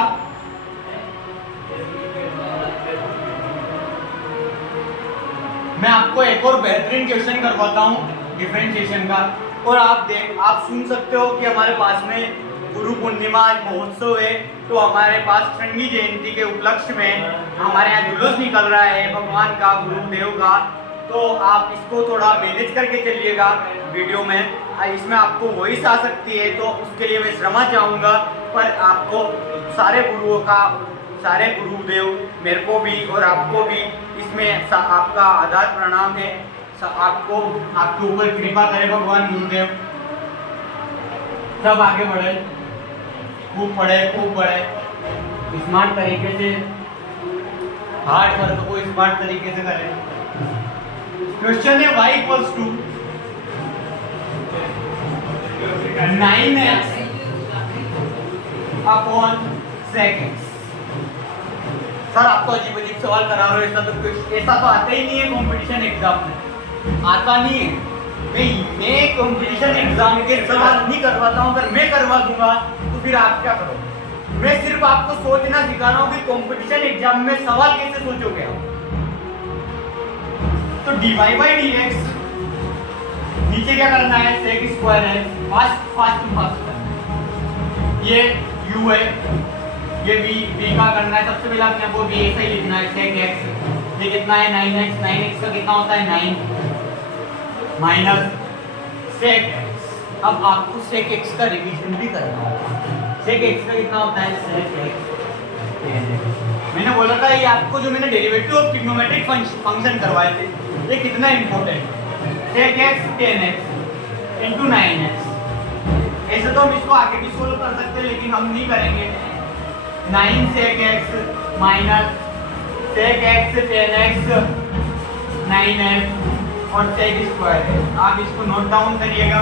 मैं आपको एक और बेहतरीन क्वेश्चन करवाता हूँ डिफरेंशिएशन का। और आप सुन सकते हो कि हमारे पास में गुरु पूर्णिमा महोत्सव है, तो हमारे पास शृंगी जयंती के उपलक्ष्य में हमारे यहाँ जुलूस निकल रहा है भगवान का, गुरुदेव का। तो आप इसको थोड़ा मैनेज करके चलिएगा वीडियो में, इसमें आपको वॉइस आ सकती है, तो उसके लिए मैं क्षमा चाहूँगा। पर आपको सारे गुरुदेव मेरे को भी और आपको भी इसमें आपका आदार प्रणाम है। आपको आपके ऊपर कृपा करे भगवान गुरुदेव, सब आगे बढ़े, खूब पढ़े, स्मार्ट तरीके से हार्ड वर्क को स्मार्ट तरीके से करें। क्वेश्चन है y equals to 9x upon sec x। Sir आप तो अजीब सवाल करा रहे हो, ऐसा तो आता ही नहीं है कंपटीशन एग्जाम में, आता नहीं है। मैं कंपटीशन एग्जाम के सवाल नहीं करवाता हूँ, अगर मैं करवा दूंगा तो फिर आप क्या करोगे। मैं सिर्फ आपको सोचना सिखा रहा हूँ कि कंपटीशन एग्जाम में सवाल कैसे सोचोगे आप। तो dy by dx, नीचे क्या करना है, sec स्क्वायर है, फास्ट ये u है, ये v का करना है। सबसे पहले आपने आपको v ऐसा ही लिखना है, sec x, ये कितना है 9x, 9x का कितना होता है 9 माइनस sec x। अब आपको sec x का रिवीजन भी करना होगा, sec x का कितना होता है sec x। मैंने बोला था ये आपको जो मैंने डेरिवेटिव ऑफ ट्रिग्नोमेट्रिक फंक्शन करवाए थे ये कितना इंपॉर्टेंट है, sec x 10x into 9x। ऐसे तो हम इसको आगे भी सोल्व कर सकते हैं लेकिन हम नहीं करेंगे। 9 sec x minus sec x 10x 9x और sec स्क्वायर है। आप इसको नोट डाउन करिएगा,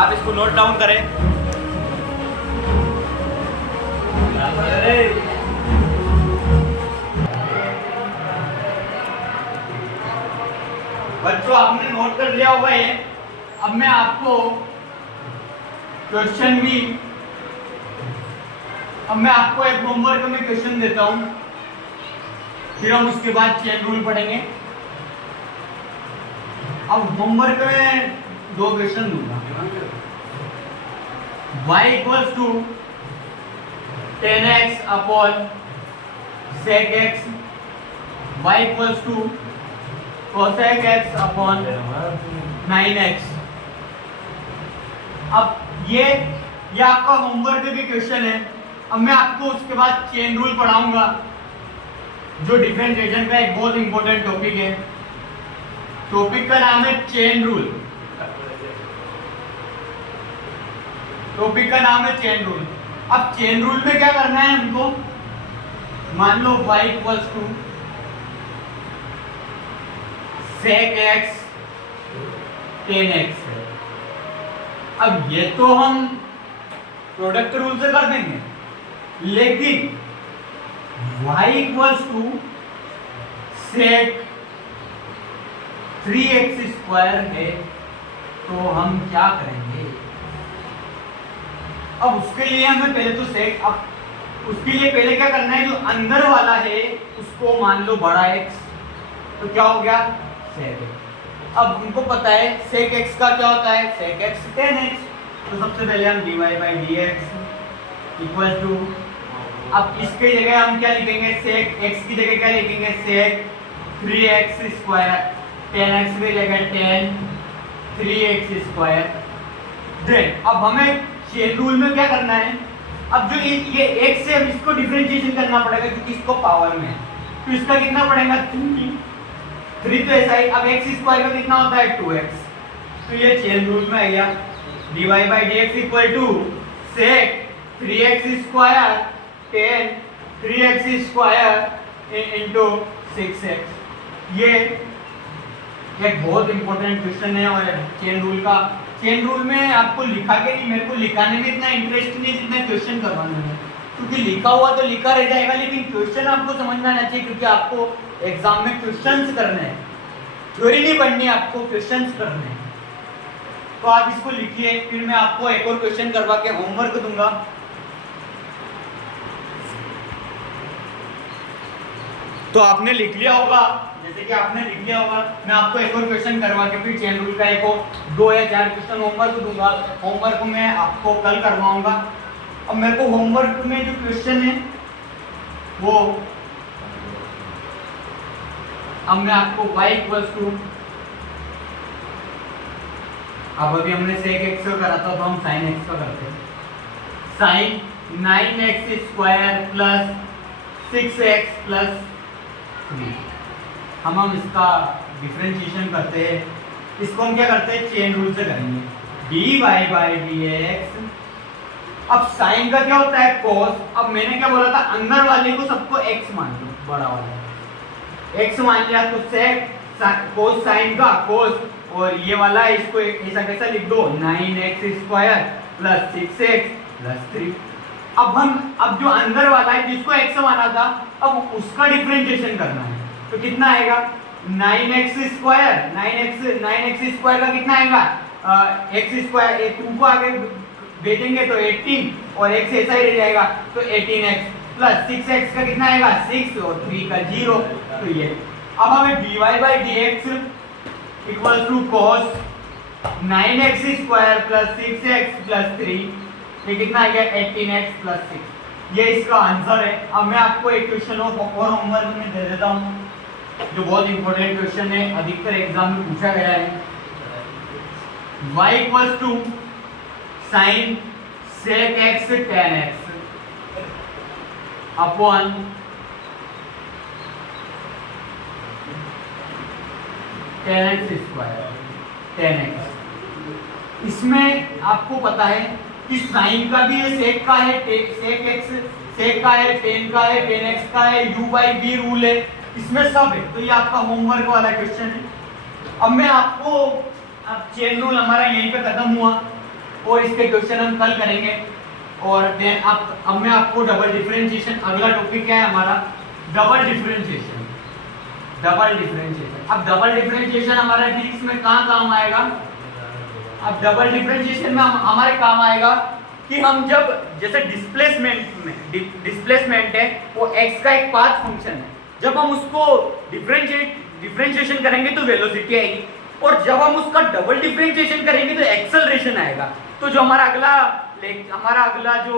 आप इसको नोट डाउन करें। बच्चों आपने नोट कर लिया होगा ये। अब मैं आपको क्वेश्चन भी, अब मैं आपको एक होमवर्क में क्वेश्चन देता हूं, फिर हम उसके बाद चेन रूल पढ़ेंगे। अब होमवर्क में 2 क्वेश्चन दूंगा। y equals to 10x upon sec x, y equals to cosec x upon 9x। अब ये आपका होमवर्क के क्वेश्चन है। अब मैं आपको उसके बाद चेन रूल पढ़ाऊंगा, जो डिफरेंशिएशन का एक बहुत इंपॉर्टेंट टॉपिक है। टॉपिक का नाम है चेन रूल। टॉपिक का नाम है चेन रूल। अब चेन रूल में क्या करना है हमको, मान लो y equals to sec x tan x है। अब ये तो हम प्रोडक्ट रूल से कर देंगे, लेकिन y equals to sec 3x square है, तो हम क्या करेंगे। अब उसके लिए हमें पहले तो sec, अब उसके लिए पहले क्या करना है, जो अंदर वाला है उसको मान लो बड़ा x, तो क्या हो गया sec x। अब हमको पता है sec x का क्या होता है, sec x tan x। तो सबसे पहले हम dy by dx equal to, अब इसके जगह हम क्या लिखेंगे, sec x की जगह क्या लिखेंगे, sec 3x square, tan x की जगह tan 3x स्क्वायर। देन अब हमें चेन रूल में क्या करना है, अब जो ये x है इसको डिफरेंशिएशन करना पड़ेगा क्योंकि इसको पावर में है, तो इसका कितना पड़ेगा 3 तो ऐसा ही। अब x स्क्वायर का कितना होता है 2x, तो ये चेन रूल में आ गया dy by dx equal to sec 3x square tan 3x square into 6x। ये एक बहुत इंपॉर्टेंट क्वेश्चन है। और चेन रूल का, चेन रूल में आपको लिखा के नहीं, मेरे को लिखाने में इतना इंटरेस्ट नहीं जितना क्वेश्चन करवाने में, क्योंकि लिखा हुआ तो लिखा रह जाएगा, लेकिन क्वेश्चन आपको समझ में आना चाहिए, क्योंकि आपको एग्जाम में क्वेश्चंस करने हैं, थ्योरी नहीं पढ़नी, आपको क्वेश्चंस करने हैं। तो आप इसको लिखिए, फिर मैं आपको एक और क्वेश्चन करवा के होमवर्क दूंगा। तो आपने लिख लिया होगा, जैसे कि आपने लिख लिया होगा, मैं आपको एक और क्वेश्चन करवा के फिर चेन रूल का एक 2 या 4 क्वेश्चन होमवर्क दूंगा। होमवर्क में आपको कल करवाऊंगा। अब मेरे को होमवर्क में जो क्वेश्चन है वो, अब मैं आपको y इक्वल्स टू, अब अभी हमने sec x का करा था, तो हम sin x का करते हैं। sin 9x square plus 6x plus 3, हम इसका डिफरेंशिएशन करते हैं। इसको हम क्या करते हैं, चेन रूल से करेंगे, dy by dx। अब साइन का क्या होता है cos। अब मैंने क्या बोला था, अंदर वाले को सबको x मान लो, बड़ा वाला x मान लिया, तो sec cos साइन का cos, और ये वाला इसको ऐसा कैसा लिख दो, 9x square plus 6x plus 3। अब जो अंदर वाला है जिसको x माना था, अब उसका डिफरेंशिएशन करना है, तो कितना आएगा 9x स्क्वायर, 9x स्क्वायर का कितना आएगा, x स्क्वायर, एक 2 को आगे भेजेंगे तो 18 और x ऐसा ही रह जाएगा, तो 18x प्लस 6x का कितना आएगा 6 और 3 का 0। तो ये अब हमें dy by dx equal to cos 9x square plus 6x plus 3, ये कितना आ गया 18x प्लस 6। ये इसका आंसर है। अब मैं आपको एक क्वेश्चन और होमवर्क में दे देता हूँ, जो बहुत इंपॉर्टेंट क्वेश्चन है, अधिकतर एग्जाम में पूछा गया है। y equals to sine sec x tan x upon tan x square tan x। इसमें आपको पता है कि साइन का भी है, sec का है, sec x sec का है, tan का है, tan x का है, u by v रूल है, इसमें सब है। तो ये आपका होमवर्क वाला क्वेश्चन है। अब मैं आपको, अब चेन रूल हमारा यहीं पे खत्म हुआ और इसके क्वेश्चन हम कल करेंगे। और देन अब मैं आपको डबल डिफरेंशिएशन, अगला टॉपिक क्या है हमारा, डबल डिफरेंशिएशन। डबल डिफरेंशिएशन, अब डबल डिफरेंशिएशन हमारा फिजिक्स में कहाँ काम आएगा। अब डबल डिफरेंशिएशन में हमारे काम आएगा कि हम जब, जैसे डिस्प्लेसमेंट है वो x का एक पाथ फंक्शन है, जब हम उसको डिफरेंशिएशन करेंगे तो वेलोसिटी आएगी, और जब हम उसका डबल डिफरेंशिएशन करेंगे तो एक्सेलरेशन आएगा। तो जो हमारा अगला जो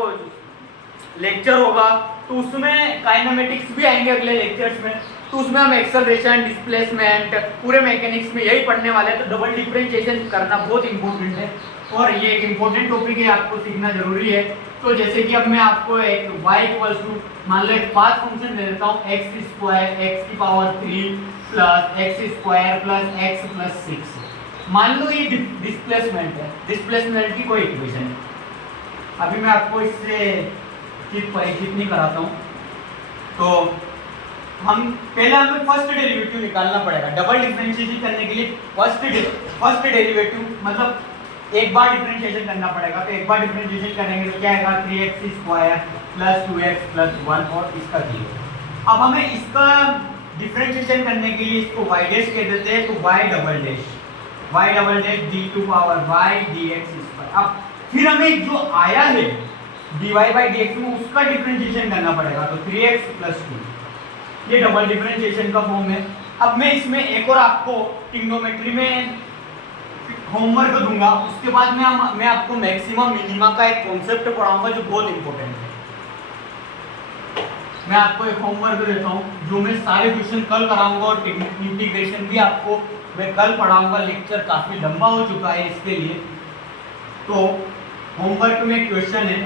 लेक्चर होगा तो उसमें काइनेमेटिक्स भी आएंगे अगले लेक्चर्स में, तो उसमें हम एक्सेलरेशन, डिस्प्लेसमेंट, पूरे मैकेनिक्स में यही पढ़ने वाले हैं। तो डबल डिफरेंशिएशन करना बहुत इंपॉर्टेंट है। और ये एक इम्पोर्टेंट टॉपिक है, आपको सीखना जरूरी है। तो जैसे कि अब मैं आपको एक y इक्वल्स टू मान लो एक पाथ फंक्शन दे देता हूँ x स्क्वायर x की power 3 plus x square plus x plus 6। मान लो ये डिस्प्लेसमेंट है, डिस्प्लेसमेंट की कोई इक्वेशन है। अभी मैं आपको इससे परिचित नहीं कराता हूँ। तो हम पहले हमें फर्स्ट डेरिवेटिव निकालना पड़ेगा। डबल डिफरेंशिएशन करने के लिए फर्स्ट डेरिवेटिव मतलब एक बार डिफरेंशिएशन करना पड़ेगा। तो एक बार डिफरेंशिएशन करेंगे तो क्या आएगा 3x square plus 2x plus 1 और इसका 0। अब हमें इसका डिफरेंशिएशन करने के लिए इसको y डैश कह देते हैं। तो y double dash d two power y dx square. अब फिर हमें जो आया है dy बाई dx में उसका डिफरेंशिएशन करना पड़ेगा। तो 3x प्लस 2 ये डबल डिफरेंशिएशन का फॉर्म है। अब मैं इसमें एक और आपको ट्रिग्नोमेट्री में होमवर्क दूंगा, उसके बाद मैं आपको मैक्सिमा मिनिमा का एक कॉन्सेप्ट पढ़ाऊंगा जो बहुत इंपॉर्टेंट है। मैं आपको एक होमवर्क देता हूं जो मैं सारे क्वेश्चन कल कराऊंगा और इंटीग्रेशन भी आपको मैं कल पढ़ाऊंगा। लेक्चर काफी लंबा हो चुका है इसके लिए। तो होमवर्क में क्वेश्चन है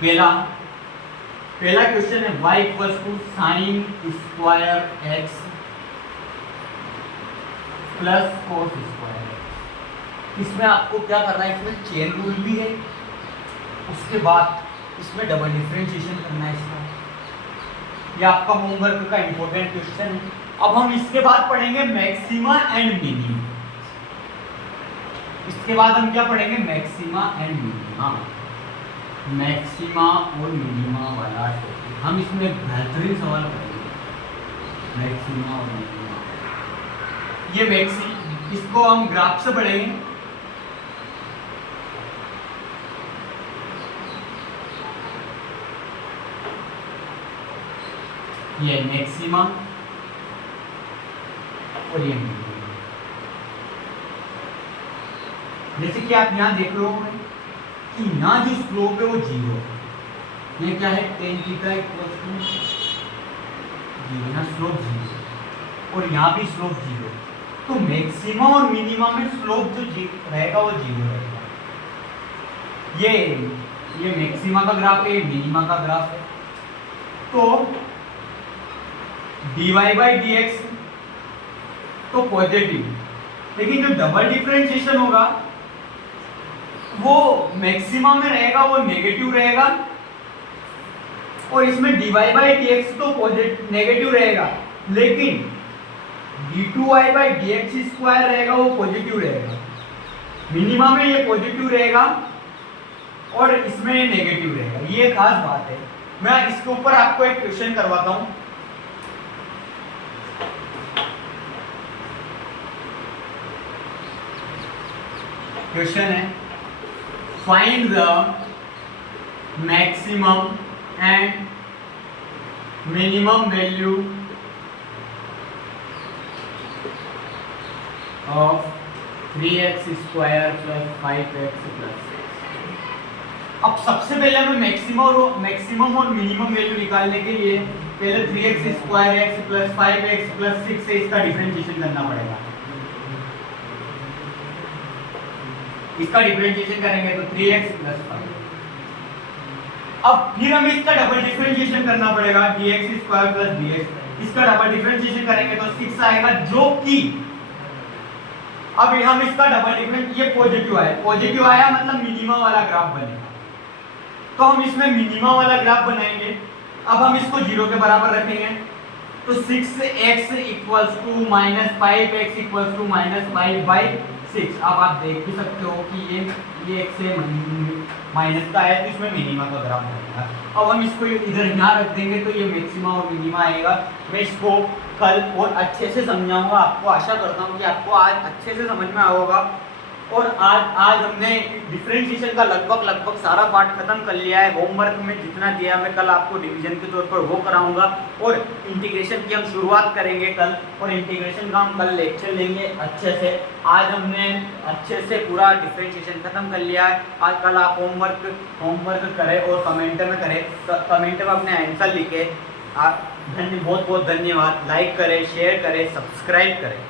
पहला क्वेश्चन है y equals to sine square x plus cos square. इसमें आपको क्या करना है, इसमें चेन रूल भी है, उसके बाद इसमें डबल डिफरेंशिएशन करना है इसका। ये आपका होमवर्क का इंपॉर्टेंट क्वेश्चन है। अब हम इसके बाद पढ़ेंगे मैक्सिमा एंड मिनिमा। इसके बाद हम क्या पढ़ेंगे, मैक्सिमा एंड मिनिमा। मैक्सिमा और मिनिमा वाला टॉपिक हम इसमें बेहतरीन सवाल पढ़ेंगे, मैक्सिमा और मिनिमा। ये इसको हम ग्राफ से पढ़ेंगे। ये मैक्सिमा और ये मिनिमा। जैसे कि आप यहाँ देख रहे हो कि यहाँ जो स्लोप है वो 0 है। ये क्या है, tan थीटा इक्वल्स टू 0, यहाँ स्लोप 0 और यहाँ भी स्लोप 0। तो मैक्सिमा और मिनिमा में स्लोप जो रहेगा वो 0 रहेगा। ये मैक्सिमा का ग्राफ है, ये मिनिमा का ग्राफ है। तो dy बाई dx तो पॉजिटिव, लेकिन जो डबल डिफरेंशिएशन होगा वो मैक्सिमा में रहेगा, वो नेगेटिव रहेगा। और इसमें dy बाई dx तो पॉजिटिव नेगेटिव रहेगा, लेकिन d2y बाई dx स्क्वायर रहेगा वो पॉजिटिव रहेगा। मिनिमा में ये पॉजिटिव रहेगा और इसमें नेगेटिव रहेगा। ये खास बात है। मैं इसके ऊपर आपको एक क्वेश्चन करवाता हूं। क्वेश्चन है find the maximum and minimum value of 3x square plus 5x plus 6। अब सबसे पहले हमें मैक्सिमम और मिनिमम वैल्यू निकालने के लिए पहले 3x square x plus 5x plus 6 से इसका डिफरेंशिएशन करना पड़ेगा। इसका डिफरेंशिएशन करेंगे तो 3x प्लस 5। अब फिर हमें इसका डबल डिफरेंशिएशन करना पड़ेगा dx स्क्वायर प्लस dx। इसका डबल डिफरेंशिएशन करेंगे तो 6 आएगा, जो कि अब हम इसका डबल डिफरेंस, ये पॉजिटिव आया मतलब मिनिमा वाला ग्राफ बनेगा। तो हम इसमें मिनिमा वाला ग्राफ बनाएंगे। अब हम इसको 0 के बराबर रखेंगे तो 6x equals to minus 5x equals to minus 5 by 6। अब आप देख भी सकते हो कि ये x से माइनस का है तो इसमें मिनिमा का ग्राफ बनेगा। अब हम इसको इधर यहाँ रख देंगे तो ये मैक्सिमा और मिनिमा आएगा। मैं इसको कल और अच्छे से समझाऊंगा। आपको आशा करता हूँ कि आपको आज अच्छे से समझ में आया होगा। और आज हमने डिफरेंशिएशन का लगभग सारा पार्ट खत्म कर लिया है। होमवर्क में जितना दिया मैं कल आपको डिवीजन के तौर पर वो कराऊंगा और इंटीग्रेशन की हम शुरुआत करेंगे कल, और इंटीग्रेशन का हम कल लेक्चर लेंगे अच्छे से। आज हमने अच्छे से पूरा डिफरेंशिएशन खत्म कर लिया है। आज कल आप होमवर्क करें और कमेंट में करें, कमेंट में अपने आंसर लिखें। बहुत बहुत धन्यवाद। लाइक करें, शेयर करें, सब्सक्राइब करें।